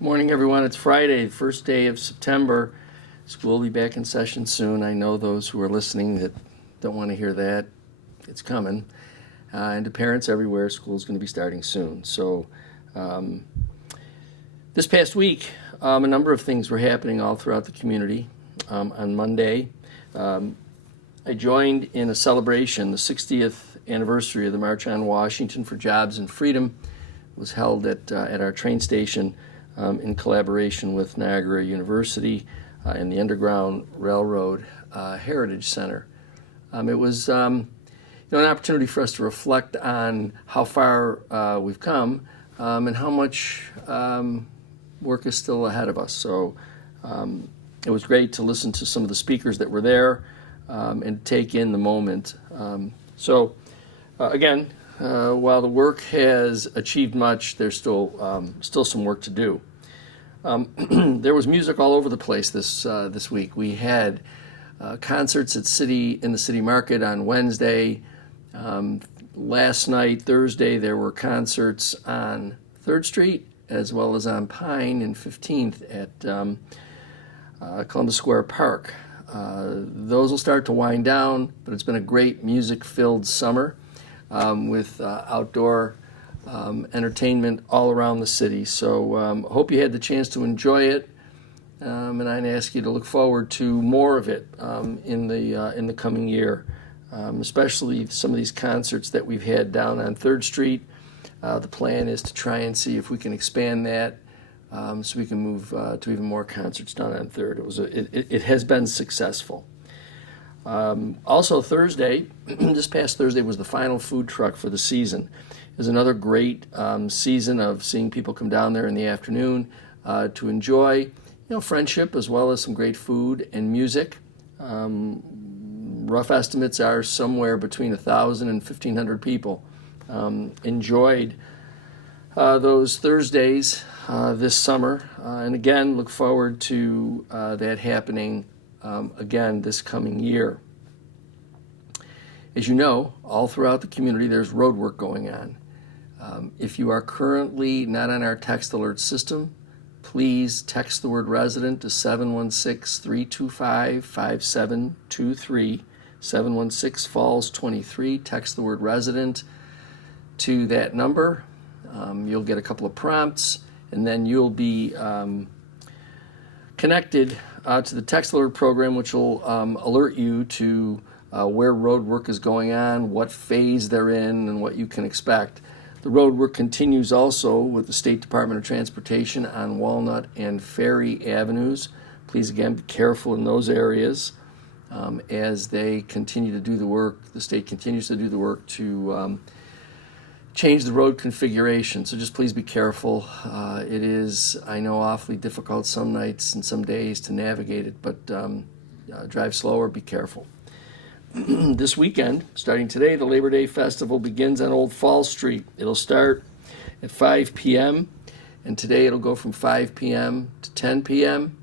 Good morning, everyone. It's Friday, the first day of September. School will be back in session soon. I know those who are listening that don't want to hear that. It's coming. And to parents everywhere, school's going to be starting soon. So this past week, a number of things were happening all throughout the community. On Monday, I joined in a celebration. The 60th anniversary of the March on Washington for Jobs and Freedom was held at our train station in collaboration with Niagara University and the Underground Railroad Heritage Center. It was an opportunity for us to reflect on how far we've come and how much work is still ahead of us. So it was great to listen to some of the speakers that were there and take in the moment. Again, while the work has achieved much, there's still some work to do. There was music all over the place this week. We had concerts in the city market on Wednesday. Last night, Thursday, there were concerts on 3rd Street as well as on Pine and 15th at Columbus Square Park. Those will start to wind down, but it's been a great music-filled summer with outdoor entertainment all around the city. So hope you had the chance to enjoy it, and I'd ask you to look forward to more of it in the coming year, especially some of these concerts that we've had down on 3rd Street. The plan is to try and see if we can expand that so we can move to even more concerts down on 3rd. It has been successful. Also Thursday, this past Thursday was the final food truck for the season. It was another great season of seeing people come down there in the afternoon to enjoy, friendship as well as some great food and music. Rough estimates are somewhere between 1,000 and 1,500 people enjoyed those Thursdays this summer, and again look forward to that happening again this coming year. As you know, all throughout the community there's road work going on. If you are currently not on our text alert system, please text the word resident to 716-325-5723, 716 Falls 23. Text the word resident to that number. You'll get a couple of prompts, and then you'll be connected to the text alert program, which will alert you to where road work is going on, what phase they're in, and what you can expect. The road work continues also with the State Department of Transportation on Walnut and Ferry Avenues. Please, again, be careful in those areas as they continue to do the work. The state continues to do the work to change the road configuration. So just please be careful. It is, I know, awfully difficult some nights and some days to navigate it, but drive slower, be careful. This weekend, starting today, the Labor Day Festival begins on Old Fall Street. It'll start at 5 p.m., and today it'll go from 5 p.m. to 10 p.m.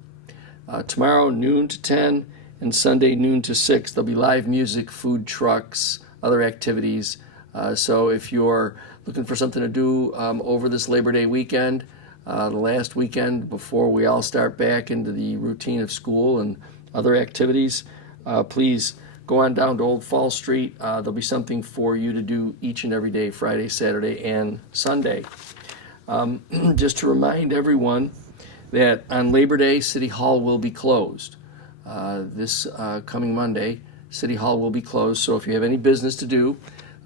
Tomorrow, noon to 10, and Sunday, noon to 6. There'll be live music, food trucks, other activities. So if you're looking for something to do over this Labor Day weekend, the last weekend before we all start back into the routine of school and other activities, please go on down to Old Fall Street. There'll be something for you to do each and every day, Friday, Saturday, and Sunday. Just to remind everyone that on Labor Day, City Hall will be closed. This coming Monday, City Hall will be closed. So if you have any business to do,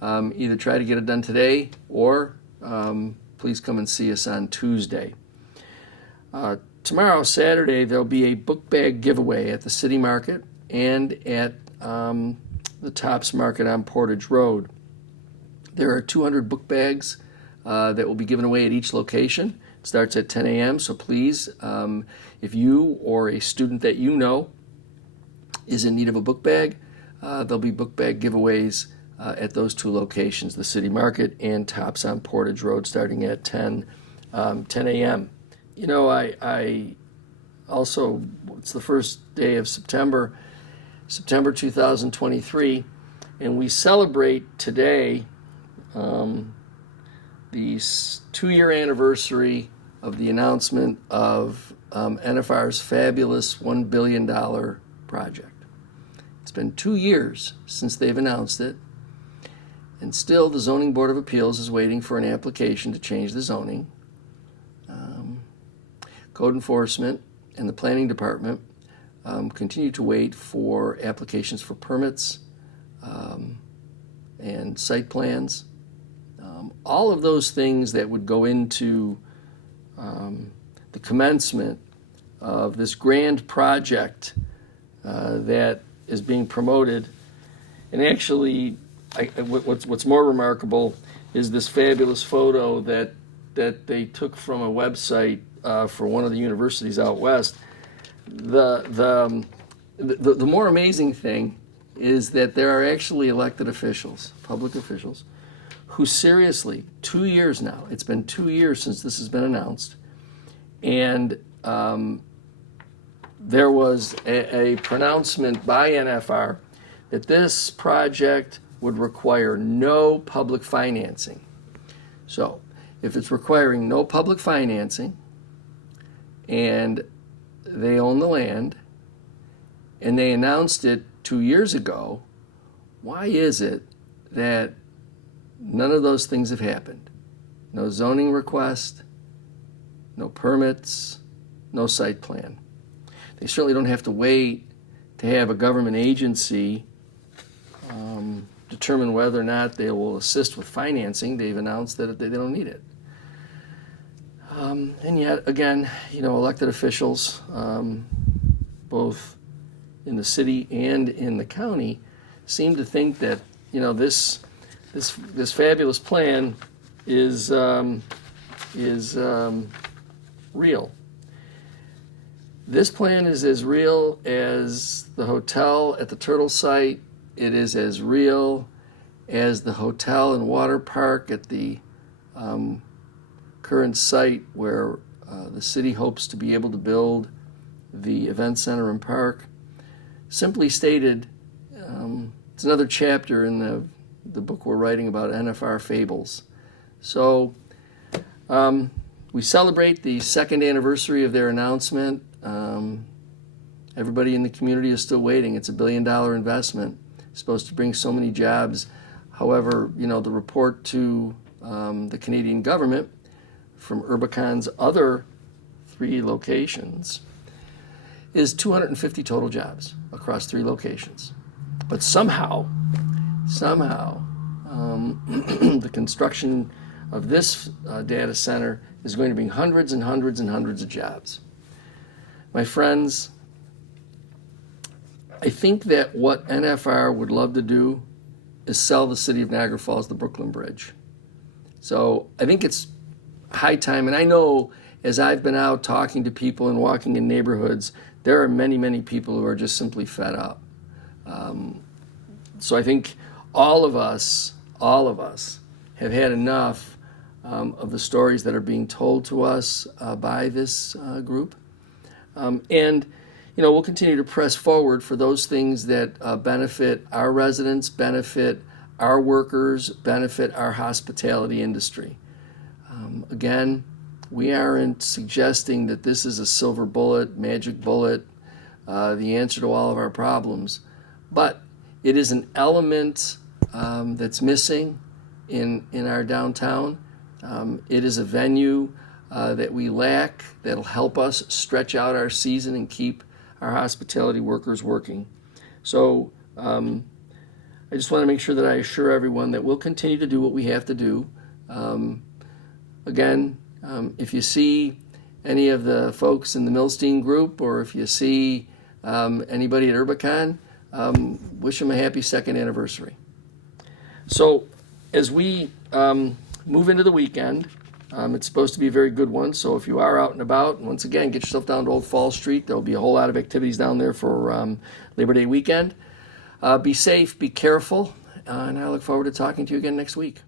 either try to get it done today or please come and see us on Tuesday. Tomorrow, Saturday, there'll be a book bag giveaway at the City Market and at the Tops Market on Portage Road. There are 200 book bags that will be given away at each location. It starts at 10 a.m., so please, if you or a student that you know is in need of a book bag, there'll be book bag giveaways at those two locations, the City Market and Tops on Portage Road, starting at 10 a.m. I also, it's the first day of September 2023, and we celebrate today the 2-year anniversary of the announcement of NFR's fabulous $1 billion project. It's been 2 years since they've announced it, and still the Zoning Board of Appeals is waiting for an application to change the zoning. Code enforcement and the planning department continue to wait for applications for permits and site plans. All of those things that would go into the commencement of this grand project that is being promoted. And actually, what's more remarkable is this fabulous photo that they took from a website for one of the universities out west. The more amazing thing is that there are actually elected officials, public officials, who seriously, 2 years now, it's been 2 years since this has been announced, and there was a pronouncement by NFR that this project would require no public financing. So, if it's requiring no public financing, and they own the land, and they announced it 2 years ago, why is it that none of those things have happened? No zoning request, no permits, no site plan. They certainly don't have to wait to have a government agency determine whether or not they will assist with financing. They've announced that they don't need it. And yet, again, elected officials, both in the city and in the county, seem to think that this fabulous plan is real. This plan is as real as the hotel at the Turtle site. It is as real as the hotel and water park at the current site where the city hopes to be able to build the event center and park. Simply stated, it's another chapter in the book we're writing about NFR fables. So we celebrate the second anniversary of their announcement. Everybody in the community is still waiting. It's $1 billion investment. It's supposed to bring so many jobs. However, the report to the Canadian government from Urbicon's other 3 locations is 250 total jobs across 3 locations. But somehow, the construction of this data center is going to bring hundreds and hundreds and hundreds of jobs. My friends, I think that what NFR would love to do is sell the city of Niagara Falls the Brooklyn Bridge. So I think it's high time, and I know as I've been out talking to people and walking in neighborhoods, there are many, many people who are just simply fed up. So I think all of us have had enough of the stories that are being told to us by this group. And we'll continue to press forward for those things that benefit our residents, benefit our workers, benefit our hospitality industry. Again, we aren't suggesting that this is a silver bullet, magic bullet, the answer to all of our problems, but it is an element that's missing in our downtown. It is a venue that we lack that'll help us stretch out our season and keep our hospitality workers working. So I just want to make sure that I assure everyone that we'll continue to do what we have to do. Again, if you see any of the folks in the Milstein group, or if you see anybody at Urbicon, wish them a happy second anniversary. So as we move into the weekend, it's supposed to be a very good one. So if you are out and about, once again, get yourself down to Old Falls Street. There'll be a whole lot of activities down there for Labor Day weekend. Be safe, be careful, and I look forward to talking to you again next week.